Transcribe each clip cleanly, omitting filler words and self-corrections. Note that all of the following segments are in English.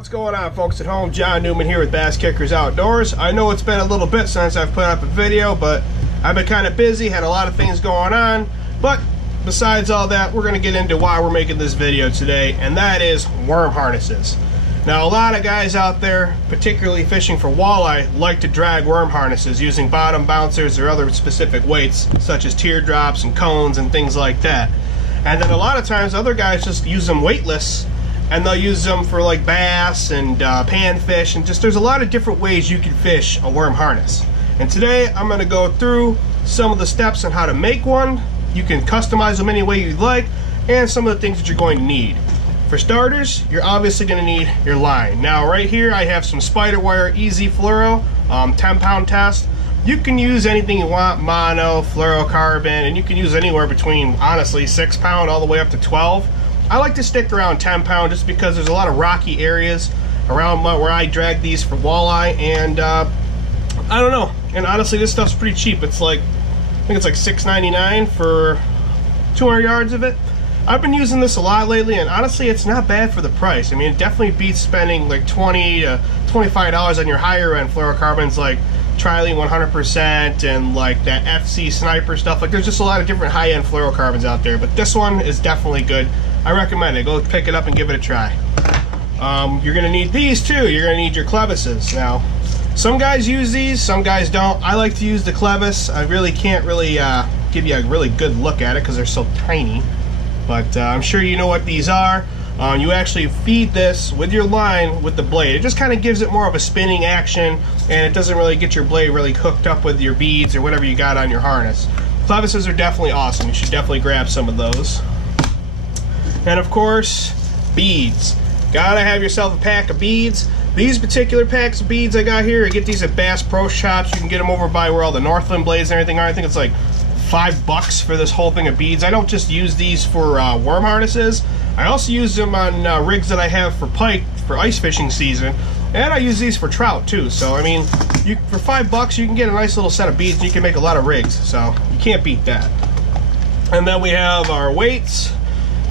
what's going on, folks at home? John Newman here with Bass Kickers Outdoors. I know it's been a little bit since I've put up a video, but I've been kind of busy, had a lot of things going on. But besides all that, we're going to get into why we're making this video today, and that is worm harnesses. Now, a lot of guys out there, particularly fishing for walleye, like to drag worm harnesses using bottom bouncers or other specific weights, such as teardrops and cones and things like that. And then a lot of times other guys just use them weightless, and they'll use them for like bass and panfish, and just there's a lot of different ways you can fish a worm harness. And today I'm going to go through some of the steps on how to make one. You can customize them any way you'd like, and some of the things that you're going to need. For starters, you're obviously going to need your line. Now right here I have some spider wire easy fluoro, 10-pound test. You can use anything you want, mono, fluorocarbon, and you can use anywhere between, honestly, 6-pound all the way up to 12. I like to stick around 10-pound just because there's a lot of rocky areas around where I drag these for walleye, and I don't know. And honestly, this stuff's pretty cheap. It's like, I think it's like $6.99 for 200 yards of it. I've been using this a lot lately, and honestly, it's not bad for the price. I mean, it definitely beats spending like $20 to $25 on your higher end fluorocarbons like Trilene 100% and like that FC Sniper stuff. Like, there's just a lot of different high-end fluorocarbons out there, but this one is definitely good. I recommend it. Go pick it up and give it a try. You're going to need these too. You're going to need your clevises. Now, some guys use these, some guys don't. I like to use the clevis. I really can't give you a really good look at it because they're so tiny. But I'm sure you know what these are. You actually feed this with your line with the blade. It just kind of gives it more of a spinning action, and it doesn't really get your blade really hooked up with your beads or whatever you got on your harness. Clevises are definitely awesome. You should definitely grab some of those. And of course, beads. Gotta have yourself a pack of beads. These particular packs of beads I got here, I get these at Bass Pro Shops. You can get them over by where all the Northland blades and everything are. I think it's like $5 for this whole thing of beads. I don't just use these for worm harnesses. I also use them on rigs that I have for pike for ice fishing season, and I use these for trout too. So I mean, for $5 you can get a nice little set of beads, and you can make a lot of rigs. So you can't beat that. And then we have our weights.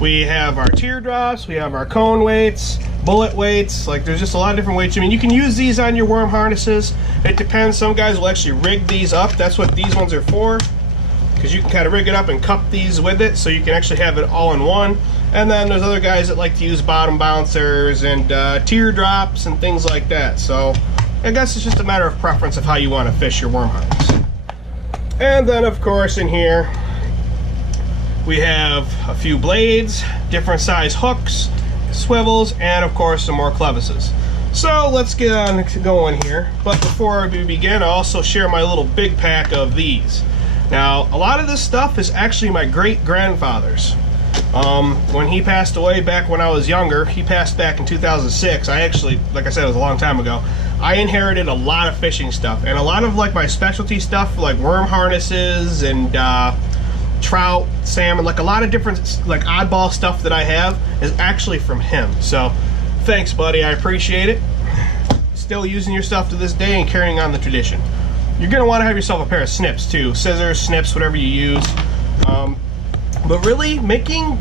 We have our teardrops, we have our cone weights, bullet weights. Like, there's just a lot of different weights. I mean, you can use these on your worm harnesses. It depends. Some guys will actually rig these up. That's what these ones are for, because you can kind of rig it up and cup these with it, so you can actually have it all in one. And then there's other guys that like to use bottom bouncers and teardrops and things like that. So I guess it's just a matter of preference of how you want to fish your worm harness. And then of course in here we have a few blades, different size hooks, swivels, and of course some more clevises. So let's get on going here. But before we begin, I also share my little big pack of these. Now, a lot of this stuff is actually my great-grandfather's. When he passed away back when I was younger, he passed back in 2006. I actually, like I said, it was a long time ago. I inherited a lot of fishing stuff, and a lot of like my specialty stuff, like worm harnesses and trout, salmon, like a lot of different like oddball stuff that I have is actually from him. So thanks, buddy, I appreciate it. Still using your stuff to this day and carrying on the tradition. You're gonna want to have yourself a pair of snips too, scissors, snips, whatever you use. But really, making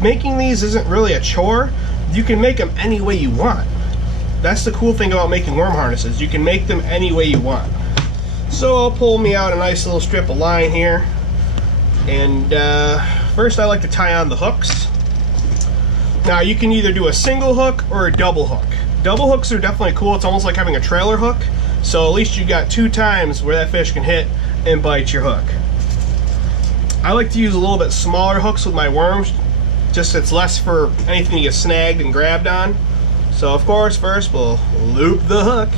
these isn't really a chore. You can make them any way you want. That's the cool thing about making worm harnesses. You can make them any way you want. So I'll pull me out a nice little strip of line here. And first I like to tie on the hooks. Now you can either do a single hook or a double hook. Double hooks are definitely cool. It's almost like having a trailer hook. So at least you got 2 times where that fish can hit and bite your hook. I like to use a little bit smaller hooks with my worms. Just it's less for anything to get snagged and grabbed on. So of course first we'll loop the hook.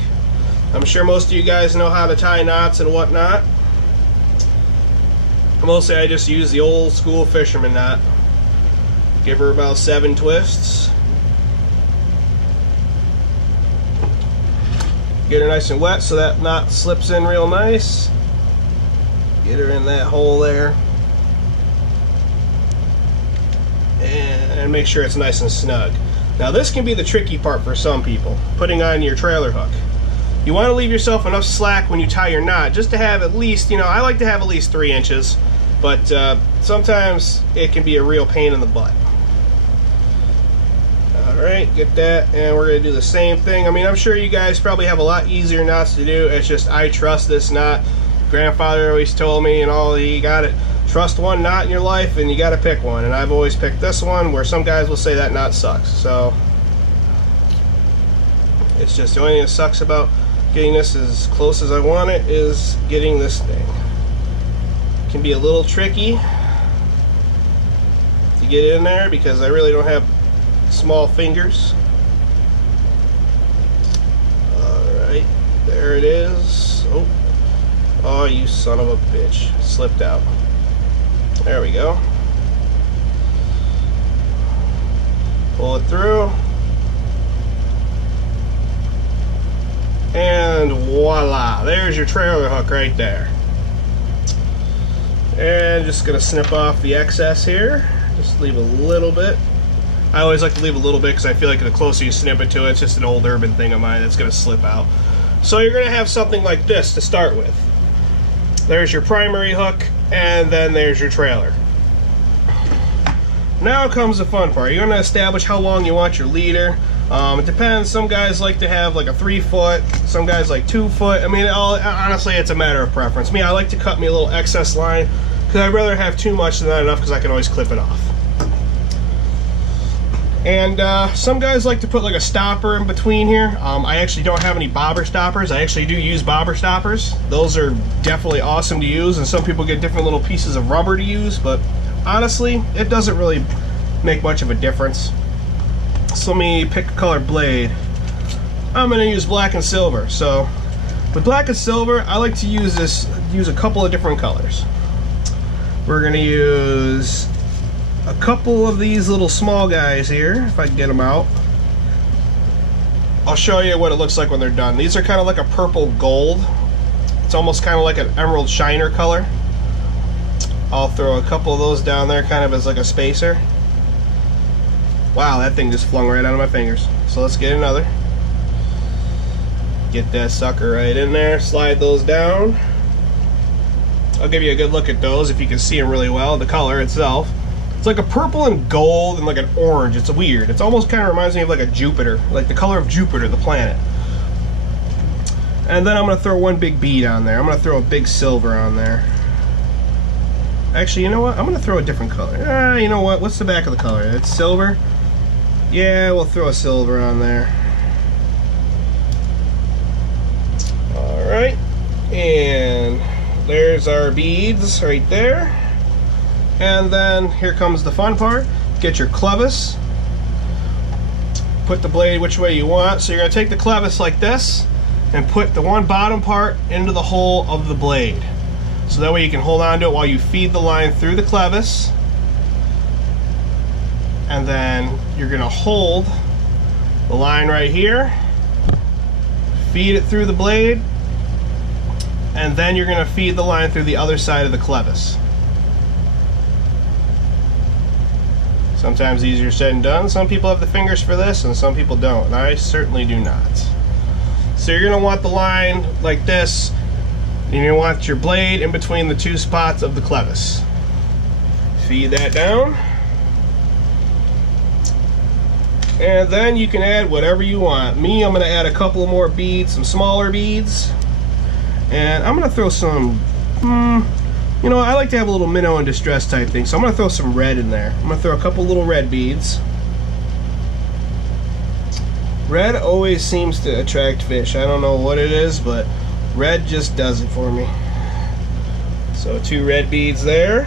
I'm sure most of you guys know how to tie knots and whatnot. Mostly I just use the old school fisherman knot. Give her about 7 twists. Get her nice and wet so that knot slips in real nice. Get her in that hole there. And make sure it's nice and snug. Now this can be the tricky part for some people, putting on your trailer hook. You want to leave yourself enough slack when you tie your knot, just to have at least, you know, I like to have at least 3 inches. But sometimes it can be a real pain in the butt. Alright, get that, and we're going to do the same thing. I mean, I'm sure you guys probably have a lot easier knots to do. It's just I trust this knot. Grandfather always told me, you know, you got to trust one knot in your life and you got to pick one. And I've always picked this one, where some guys will say that knot sucks. So it's just the only thing that sucks about getting this as close as I want it is getting this thing. It can be a little tricky to get in there because I really don't have small fingers. Alright, there it is. Oh, you son of a bitch. Slipped out. There we go. Pull it through. And voila, there's your trailer hook right there. And just gonna snip off the excess here. Just leave a little bit. I always like to leave a little bit because I feel like the closer you snip it to it, it's just an old urban thing of mine that's gonna slip out. So you're gonna have something like this to start with. There's your primary hook, and then there's your trailer. Now comes the fun part. You're gonna establish how long you want your leader. It depends. Some guys like to have like a 3 foot, some guys like 2 foot. I mean, honestly, it's a matter of preference. Me, I like to cut me a little excess line because I'd rather have too much than not enough because I can always clip it off. And some guys like to put like a stopper in between here. I actually don't have any bobber stoppers. I actually do use bobber stoppers. Those are definitely awesome to use, and some people get different little pieces of rubber to use, but honestly, it doesn't really make much of a difference. So let me pick a color blade. I'm gonna use black and silver. So with black and silver, I like to use a couple of different colors. We're gonna use a couple of these little small guys here, if I can get them out. I'll show you what it looks like when they're done. These are kind of like a purple gold. It's almost kind of like an emerald shiner color. I'll throw a couple of those down there kind of as like a spacer. Wow, that thing just flung right out of my fingers. So let's get another. Get that sucker right in there, slide those down. I'll give you a good look at those if you can see them really well, the color itself. It's like a purple and gold and like an orange. It's weird. It almost kind of reminds me of like a Jupiter, like the color of Jupiter, the planet. And then I'm going to throw one big bead on there. I'm going to throw a big silver on there. Actually, you know what? I'm going to throw a different color. You know what? What's the back of the color? It's silver. Yeah, we'll throw a silver on there. Alright. And there's our beads right there. And then here comes the fun part. Get your clevis. Put the blade which way you want. So you're going to take the clevis like this and put the one bottom part into the hole of the blade. So that way you can hold on to it while you feed the line through the clevis. And then you're going to hold the line right here, feed it through the blade, and then you're going to feed the line through the other side of the clevis. Sometimes easier said than done. Some people have the fingers for this and some people don't, and I certainly do not. So you're going to want the line like this, and you want your blade in between the two spots of the clevis. Feed that down. And then you can add whatever you want. Me, I'm going to add a couple more beads, some smaller beads. And I'm going to throw some, you know, I like to have a little minnow and distress type thing, so I'm going to throw some red in there. I'm going to throw a couple little red beads. Red always seems to attract fish. I don't know what it is, but red just does it for me. So 2 red beads there.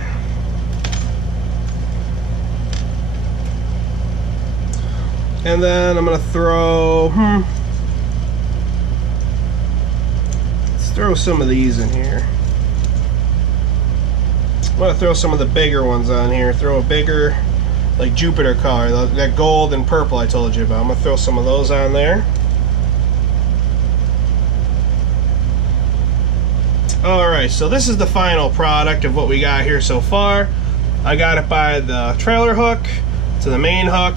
And then I'm going to throw, let's throw some of these in here. I'm going to throw some of the bigger ones on here. Throw a bigger, like Jupiter color, that gold and purple I told you about. I'm going to throw some of those on there. Alright, so this is the final product of what we got here so far. I got it by the trailer hook to the main hook,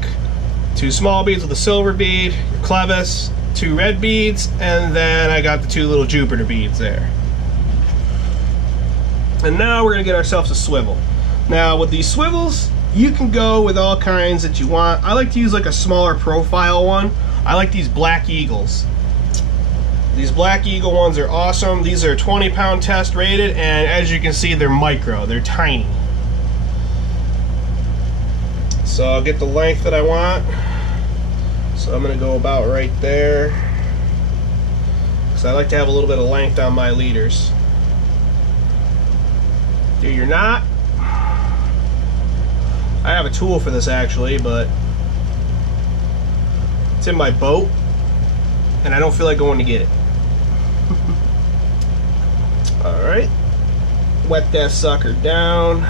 2 small beads with a silver bead, clevis, 2 red beads, and then I got the 2 little Jupiter beads there. And now we're going to get ourselves a swivel. Now with these swivels, You can go with all kinds that you want. I like to use like a smaller profile one. I like these Black Eagles. These Black Eagle ones are awesome. These are 20-pound test rated, and as you can see, they're micro. They're tiny. So I'll get the length that I want. So I'm going to go about right there, because I like to have a little bit of length on my leaders. Do your knot. I have a tool for this actually, but it's in my boat and I don't feel like going to get it. Alright, wet that sucker down,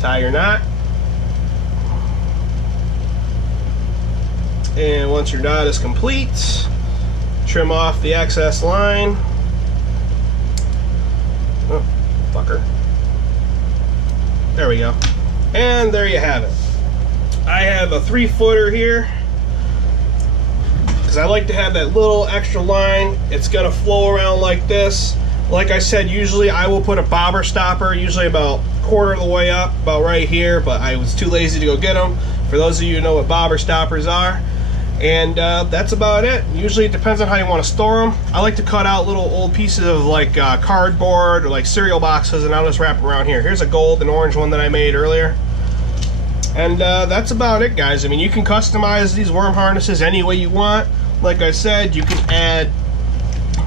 tie your knot, and once your knot is complete, trim off the excess line. Oh, fucker. There we go. And there you have it. I have a 3-footer here because I like to have that little extra line. It's gonna flow around like this. Like I said, usually I will put a bobber stopper, usually about quarter of the way up, about right here, but I was too lazy to go get them. For those of you who know what bobber stoppers are. And that's about it. Usually it depends on how you want to store them. I like to cut out little old pieces of like cardboard or like cereal boxes, and I'll just wrap them around here. Here's a gold and orange one that I made earlier. And that's about it, guys. I mean, you can customize these worm harnesses any way you want. Like I said, you can add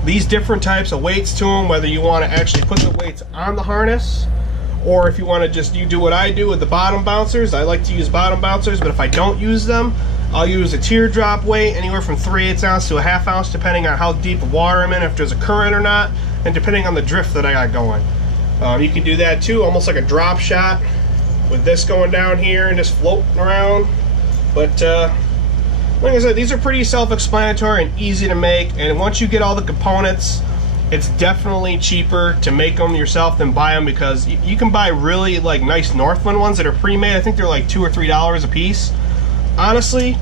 these different types of weights to them, whether you want to actually put the weights on the harness, or if you want to just, you do what I do with the bottom bouncers. I like to use bottom bouncers, but if I don't use them, I'll use a teardrop weight, anywhere from 3/8 ounce to a 1/2 ounce, depending on how deep of water I'm in, if there's a current or not, and depending on the drift that I got going. You can do that too, almost like a drop shot, with this going down here and just floating around. But like I said, these are pretty self-explanatory and easy to make, and once you get all the components, it's definitely cheaper to make them yourself than buy them, because you can buy really like nice Northland ones that are pre-made. I think they're like $2 or $3 a piece. Honestly,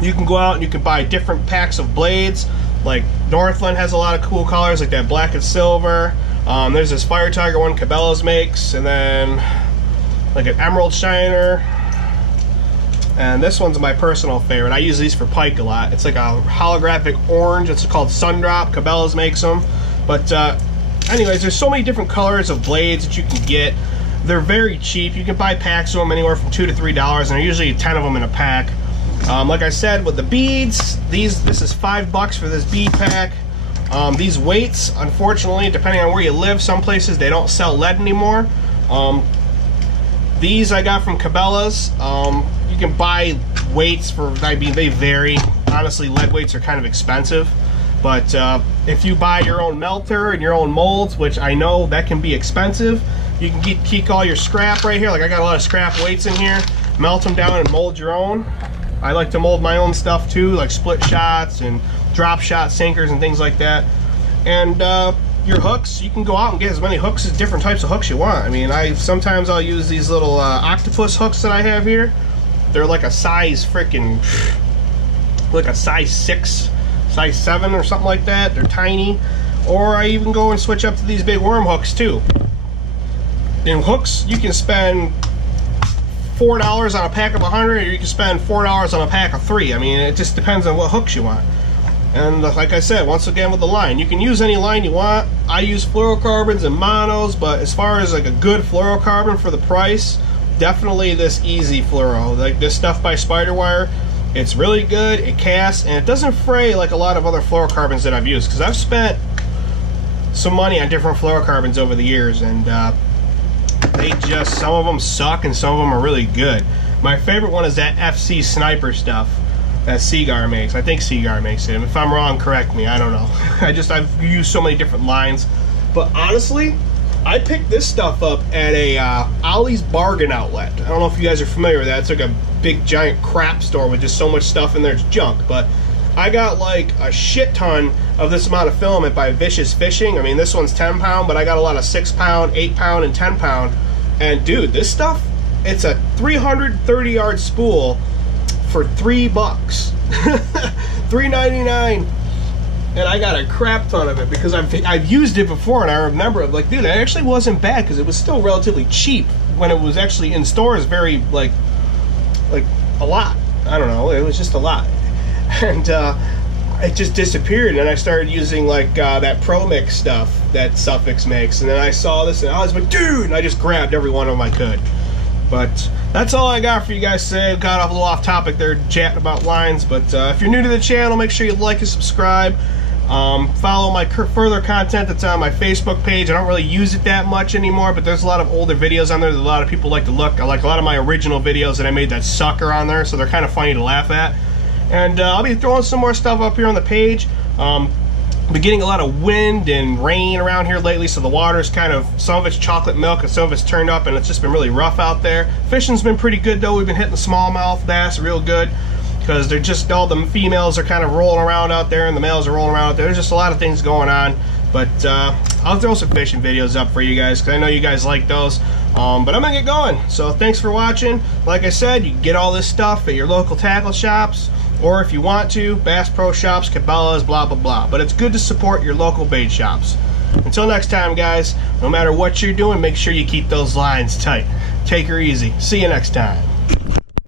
you can go out and you can buy different packs of blades. Like Northland has a lot of cool colors, like that black and silver. There's this Fire Tiger one Cabela's makes, and then like an emerald shiner. And this one's my personal favorite. I use these for pike a lot. It's like a holographic orange. It's called Sundrop. Cabela's makes them. But anyways, there's so many different colors of blades that you can get. They're very cheap. You can buy packs of them anywhere from $2 to $3, and they're usually 10 of them in a pack. Like I said, with the beads, this is $5 for this bead pack. These weights, unfortunately, depending on where you live, some places they don't sell lead anymore. These I got from Cabela's. You can buy weights for, I mean, they vary. Honestly, lead weights are kind of expensive. But if you buy your own melter and your own molds, which I know that can be expensive, you can keep all your scrap right here. Like I got a lot of scrap weights in here. Melt them down and mold your own. I like to mold my own stuff too, like split shots and drop shot sinkers and things like that. And your hooks, you can go out and get as many hooks, as different types of hooks you want. I mean, sometimes I'll use these little octopus hooks that I have here. They're like a size freaking, like a size 6, size 7 or something like that. They're tiny. Or I even go and switch up to these big worm hooks too. In hooks, you can spend $4 on a pack of 100, or you can spend $4 on a pack of 3. I mean, it just depends on what hooks you want. And like I said, once again with the line, you can use any line you want. I use fluorocarbons and monos, but as far as like a good fluorocarbon for the price, definitely this Easy Fluoro. Like this stuff by Spiderwire, it's really good, it casts, and it doesn't fray like a lot of other fluorocarbons that I've used, because I've spent some money on different fluorocarbons over the years, and they just, some of them suck and some of them are really good. My favorite one is that FC Sniper stuff that Seagar makes. I think Seagar makes it. And if I'm wrong, correct me. I don't know. I've used so many different lines. But honestly, I picked this stuff up at a Ollie's Bargain Outlet. I don't know if you guys are familiar with that. It's like a big giant crap store with just so much stuff in there, it's junk. But I got like a shit ton of this amount of filament by Vicious Fishing. I mean, this one's 10 pound, but I got a lot of 6 pound, 8 pound, and 10 pound. And dude, this stuff, it's a 330 yard spool for $3. $3.99. and I got a crap ton of it because I've used it before, and I remember it like, dude, it actually wasn't bad because it was still relatively cheap when it was actually in stores. Very like a lot. I don't know. It was just a lot, and it just disappeared. And then I started using like that Pro Mix stuff that Suffix makes, and then I saw this, and I was like, dude, and I just grabbed every one of them I could. But that's all I got for you guys today. Got off a little off topic there, chatting about lines. But if you're new to the channel, make sure you like and subscribe. Follow my further content that's on my Facebook page. I don't really use it that much anymore, but there's a lot of older videos on there that a lot of people like to look. I like a lot of my original videos that I made that sucker on there, so they're kind of funny to laugh at. And I'll be throwing some more stuff up here on the page. Been getting a lot of wind and rain around here lately, so the water's kind of, some of it's chocolate milk and some of it's turned up, and it's just been really rough out there. Fishing's been pretty good though. We've been hitting the smallmouth bass real good because they're just, all the females are kind of rolling around out there and the males are rolling around out there. There's just a lot of things going on, but I'll throw some fishing videos up for you guys because I know you guys like those. But I'm gonna get going, so thanks for watching. Like I said, you can get all this stuff at your local tackle shops, or if you want to, Bass Pro Shops, Cabela's, blah blah blah. But it's good to support your local bait shops. Until next time, guys, no matter what you're doing, make sure you keep those lines tight. Take her easy. See you next time.